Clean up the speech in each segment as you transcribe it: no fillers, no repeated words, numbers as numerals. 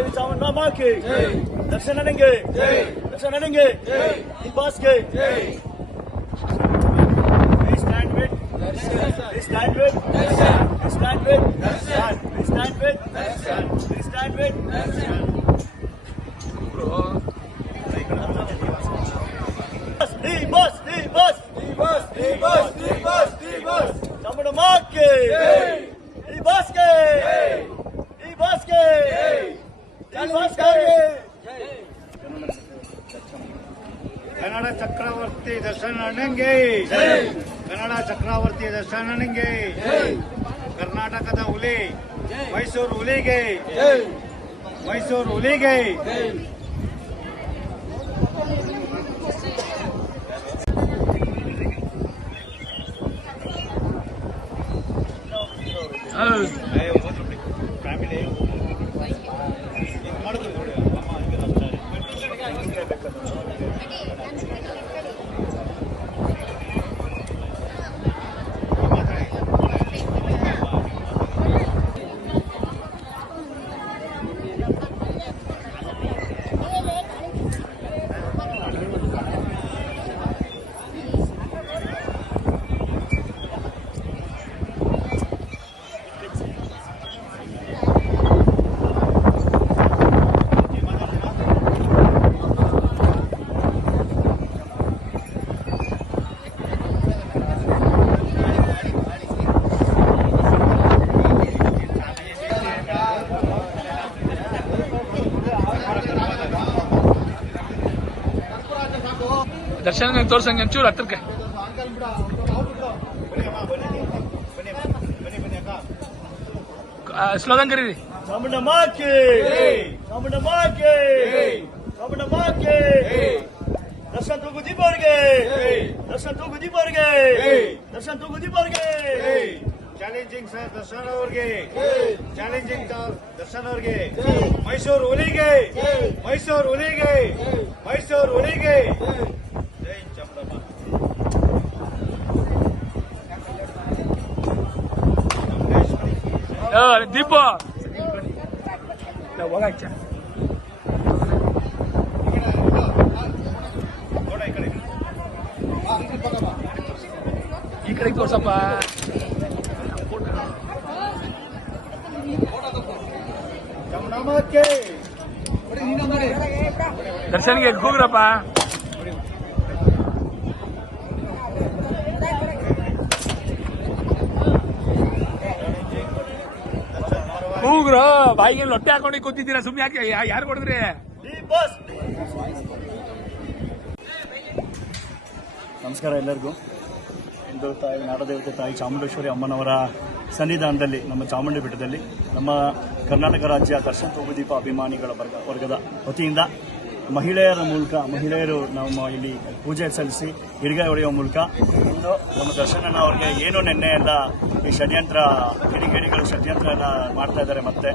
देवी चामुंडा माँ की दर्शन आनेंगे, दर्शन आनेंगे, बस के stand with, stand with, stand with, stand with, stand with. बस चामुंडा माँ के बस के बस के बस के ಕನ್ನಡ ಚಕ್ರವರ್ತಿ ದರ್ಶನ ನನಗೆ, ಕನ್ನಡ ಚಕ್ರವರ್ತಿ ದರ್ಶನ ನನಗೆ, ಕರ್ನಾಟಕದ ಹುಲಿ ಮೈಸೂರು ಹುಲಿಗೆ, ಮೈಸೂರು ಹುಲಿಗೆ. ದರ್ಶನ ತೋರ್ಸಂಗೆ ಒಂಚೂರು ಹತ್ರಕ್ಕೆ ಸ್ಲೋಗನ್ ಕರೀರಿ. चामुंडा माँ के, चामुंडा माँ के, चामुंडा माँ के दर्शन तो गुदी पड़ गए, दर्शन तो गुदी पड़ गए, दर्शन तो गुदी पड़ गए. ಚಾಲೆಂಜಿಂಗ್ ಸರ್ ದರ್ಶನ್ ಅವ್ರಿಗೆ, ಚಾಲೆಂಜಿಂಗ್ ದರ್ಶನ್ ಅವ್ರಿಗೆ, ಮೈಸೂರು ಹುಲಿಗೆ, ಮೈಸೂರು ಹುಲಿಗೆ, ಮೈಸೂರು ಹುಲಿಗೆ. ಜೈ ಚಾಮುಂಡಮ್ಮ. ದೀಪ ಹೋಗಾಚ ಈ ಕಡೆಗೆ ತೋರ್ಸಪ್ಪ. ದರ್ಶನ್ಗೆ ಕೂಗ್ರಪ್ಪ. ಕೂಗ್ರ ಬಾಯಿಗೆ ಲೊಟ್ಟೆ ಹಾಕೊಂಡು ಕೂತಿದ್ದೀರಾ, ಸುಮ್ಮನೆ ಯಾಕೆ? ಯಾರು ಕೊಡಿದ್ರಿ? ನಮಸ್ಕಾರ ಎಲ್ಲರಿಗೂ. ಇಂದು ತಾಯಿ ನಾಡದೇವತೆ ತಾಯಿ ಚಾಮುಂಡೇಶ್ವರಿ ಅಮ್ಮನವರ ಸನ್ನಿಧಾನದಲ್ಲಿ ನಮ್ಮ ಚಾಮುಂಡಿ ಬೆಟ್ಟದಲ್ಲಿ ನಮ್ಮ ಕರ್ನಾಟಕ ರಾಜ್ಯ ದರ್ಶನ್ ತೂಗುದೀಪ ಅಭಿಮಾನಿಗಳ ವರ್ಗದ ವತಿಯಿಂದ ಮಹಿಳೆಯರು ನಮ್ಮ ಇಲ್ಲಿ ಪೂಜೆ ಸಲ್ಲಿಸಿ ಇಡಿಗೆ ಹೊಡೆಯುವ ಮೂಲಕ ಇಂದು ನಮ್ಮ ದರ್ಶನ ಅವರಿಗೆ ಏನು ನಿನ್ನೆ ಎಲ್ಲ ಈ ಕಿಡಿಗೇಡಿಗಳು ಷಡ್ಯಂತ್ರ ಎಲ್ಲ ಮಾಡ್ತಾ ಇದ್ದಾರೆ. ಮತ್ತೆ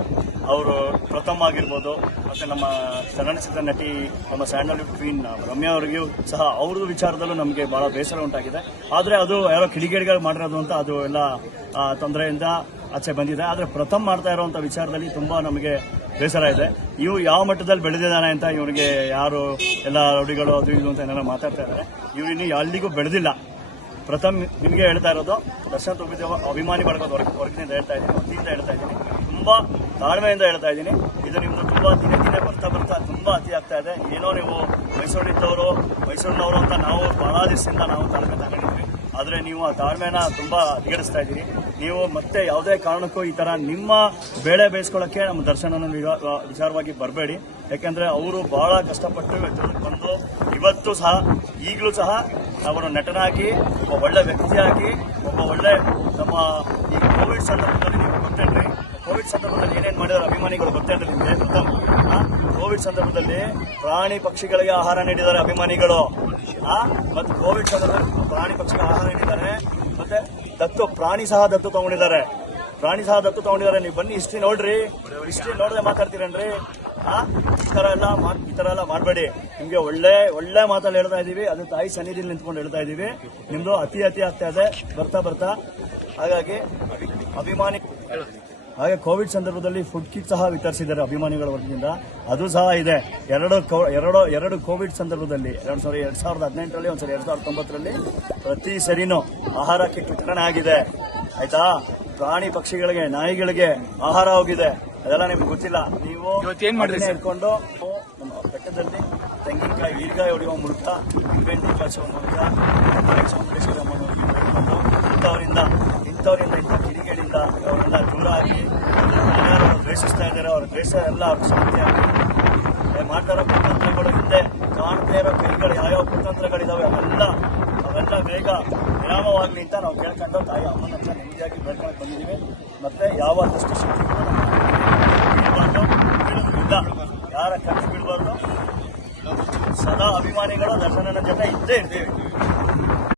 ಅವರು ಪ್ರಥಮ ಆಗಿರ್ಬೋದು, ಮತ್ತೆ ನಮ್ಮ ಚಲನಚಿತ್ರ ನಟಿ ನಮ್ಮ ಸ್ಯಾಂಡಲ್ವುಡ್ ಕ್ವೀನ್ ರಮ್ಯಾ ಅವರಿಗೂ ಸಹ ಅವ್ರದ್ದು ವಿಚಾರದಲ್ಲೂ ನಮಗೆ ಬಹಳ ಬೇಸರ ಉಂಟಾಗಿದೆ. ಆದರೆ ಅದು ಯಾರೋ ಕಿಡಿಗೇಡಿಗಳು ಮಾಡಿರೋದು ಅಂತ ಅದು ಎಲ್ಲ ತೊಂದರೆಯಿಂದ ಆಚೆ ಬಂದಿದೆ. ಆದರೆ ಪ್ರಥಮ ಮಾಡ್ತಾ ಇರುವಂಥ ವಿಚಾರದಲ್ಲಿ ತುಂಬಾ ನಮಗೆ ಬೇಸರ ಇದೆ. ಇವು ಯಾವ ಮಟ್ಟದಲ್ಲಿ ಬೆಳೆದಿದ್ದಾನೆ ಅಂತ ಇವರಿಗೆ ಯಾರು ಎಲ್ಲ ರೌಡಿಗಳು ಅದು ಇದು ಅಂತ ಏನಾರ ಮಾತಾಡ್ತಾ ಇದ್ದಾರೆ. ಇವರು ಇನ್ನೂ ಅಲ್ಲಿಗೂ ಬೆಳೆದಿಲ್ಲ. ಪ್ರಥಮ ನಿಮಗೆ ಹೇಳ್ತಾ ಇರೋದು ದರ್ಶನ್ ತೂಗುದೀಪ ಅಭಿಮಾನಿ ಬಳಗದ ವರ್ಗದಿಂದ ಹೇಳ್ತಾ ಇದ್ದೀನಿ, ವತಿಯಿಂದ ಹೇಳ್ತಾ ಇದ್ದೀನಿ, ತುಂಬಾ ತಾಳ್ಮೆಯಿಂದ ಹೇಳ್ತಾ ಇದ್ದೀನಿ. ಇದು ನಿಮ್ದು ತುಂಬಾ ದಿನೇ ದಿನೇ ಬರ್ತಾ ತುಂಬಾ ಅತಿ ಆಗ್ತಾ ಇದೆ. ಏನೋ ನೀವು ಮೈಸೂರಿನವರು ಅಂತ ನಾವು ಬಹಳ ದಿವಸದಿಂದ ನಾವು ತಾಳ್ಮೆ ತಗೊಂಡಿದ್ವಿ. ಆದರೆ ನೀವು ಆ ತಾಳ್ಮೆನ ತುಂಬಾ ಅಧಿಗರಿಸ್ತಾ ಇದ್ದೀರಿ. ನೀವು ಮತ್ತೆ ಯಾವುದೇ ಕಾರಣಕ್ಕೂ ಈ ತರ ನಿಮ್ಮ ಬೇಳೆ ಬೇಯಿಸ್ಕೊಳ್ಳೋಕ್ಕೆ ನಮ್ಮ ದರ್ಶನ ವಿಚಾರವಾಗಿ ಬರಬೇಡಿ. ಯಾಕೆಂದ್ರೆ ಅವರು ಬಹಳ ಕಷ್ಟಪಟ್ಟು ಬಂದು ಇವತ್ತು ಸಹ ಈಗಲೂ ಸಹ ಅವರು ನಟನಾಗಿ ಒಬ್ಬ ಒಳ್ಳೆ ವ್ಯಕ್ತಿಯಾಗಿ ಒಬ್ಬ ಒಳ್ಳೆ ನಮ್ಮ ಈ ಕೋವಿಡ್ ಸಂದರ್ಭದಲ್ಲಿ ನೀವು ಗೊತ್ತೇನ್ರಿ, ಕೋವಿಡ್ ಸಂದರ್ಭದಲ್ಲಿ ಏನೇನು ಮಾಡಿದಾರೆ ಅಭಿಮಾನಿಗಳು ಗೊತ್ತೇನ್ರಿ ನಿಮಗೆ? ಕೋವಿಡ್ ಸಂದರ್ಭದಲ್ಲಿ ಪ್ರಾಣಿ ಪಕ್ಷಿಗಳಿಗೆ ಆಹಾರ ನೀಡಿದ್ದಾರೆ ಅಭಿಮಾನಿಗಳು. ಮತ್ತೆ ಕೋವಿಡ್ ಸಂದರ್ಭದಲ್ಲಿ ಪ್ರಾಣಿ ಪಕ್ಷಿಗಳಿಗೆ ಆಹಾರ ನೀಡಿದ್ದಾರೆ. ಮತ್ತೆ ಪ್ರಾಣಿ ಸಹ ದತ್ತು ತಗೊಂಡಿದ್ದಾರೆ. ನೀವು ಬನ್ನಿ ಹಿಸ್ಟ್ರಿ ನೋಡ್ರಿ, ಹಿಸ್ಟ್ರಿ ನೋಡದೆ ಮಾತಾಡ್ತೀರೇನ್ರಿ? ಈ ತರ ಎಲ್ಲ ಮಾಡಬೇಡಿ. ನಿಮ್ಗೆ ಒಳ್ಳೆ ಮಾತಲ್ಲಿ ಹೇಳ್ತಾ ಇದೀವಿ, ಅದು ತಾಯಿ ಸನ್ನಿಧಿಯಲ್ಲಿ ನಿಂತ್ಕೊಂಡು ಹೇಳ್ತಾ ಇದೀವಿ. ನಿಮ್ದು ಅತಿ ಆಗ್ತಾ ಇದೆ ಬರ್ತಾ. ಹಾಗಾಗಿ ಅಭಿಮಾನಿ ಹಾಗೆ ಕೋವಿಡ್ ಸಂದರ್ಭದಲ್ಲಿ ಫುಡ್ ಕಿಟ್ ಸಹ ವಿತರಿಸಿದ್ದಾರೆ ಅಭಿಮಾನಿಗಳ ವತಿಯಿಂದ. ಅದು ಸಹ ಇದೆ. ಎರಡು ಕೋವಿಡ್ ಸಂದರ್ಭದಲ್ಲಿ 2018ರಲ್ಲಿ ಒಂದ್ಸರಿ 2019ರಲ್ಲಿ ಪ್ರತಿ ಸರಿನೂ ಆಹಾರ ಕಿಟ್ ವಿತರಣೆ ಆಗಿದೆ. ಆಯ್ತಾ? ಪ್ರಾಣಿ ಪಕ್ಷಿಗಳಿಗೆ, ನಾಯಿಗಳಿಗೆ ಆಹಾರ ಹೋಗಿದೆ. ಅದೆಲ್ಲ ನಿಮ್ಗೆ ಗೊತ್ತಿಲ್ಲ. ನೀವು ಇವತ್ತೇನ್ ಮಾಡಿದ್ರಿ ಸರ್? ಇಟ್ಕೊಂಡು ನಮ್ಮ ಬೆಟ್ಟದಲ್ಲಿ ತೆಂಗಿನಕಾಯಿ ಈರ್ಗಾಯಿ ಹೊಡೆಯುವ ಮೂಲಕ, ಬೆಂಡಿ ಕಾಯಿಸುವ ಮೂಲಕ, ಚಾಮುಂಡೇಶ್ವರಮ್ಮನವರಿಗೆ ಇಂಥವರಿಂದ ಇಂಥ ಕಿಡಿಗೇಡಿಂದ ಅವರೆಲ್ಲ ದೂರ ಆಗಿ ಯಾರು ದ್ವೇಷಿಸ್ತಾ ಇದ್ದಾರೆ, ಅವ್ರ ದ್ವೇಷ ಎಲ್ಲ ಅವ್ರ ಶಾಂತಿ ಆಗಿ ಮಾಡ್ತಾ ಇರೋ ಕುತಂತ್ರಗಳು, ಹಿಂದೆ ಕಾಣ್ತಾ ಇರೋ ಕೈಗಳು ಯಾವ್ಯಾವ ಕುತಂತ್ರಗಳಿದಾವೆ ಅವೆಲ್ಲ ಬೇಗ ವಿರಾಮವಾಗಲಿ ಅಂತ ನಾವು ಕೇಳ್ಕೊಂಡು ತಾಯಿ ಅಮ್ಮನ ಹತ್ರ ನೆಮ್ಮದಿಯಾಗಿ ಬೇಡ್ಕೊಂಡು ಬಂದಿದ್ದೀವಿ. ಮತ್ತೆ ಯಾವ ದುಷ್ಟಶಕ್ತಿಗಳು ಬೀಳೋದ್ರಿಂದ ಯಾರ ಕಣ್ಣು ಬೀಳಬಾರ್ದು. ಸದಾ ಅಭಿಮಾನಿಗಳು ದರ್ಶನನ ಜೊತೆ ಇದ್ದೇ ಇರ್ತೀವಿ.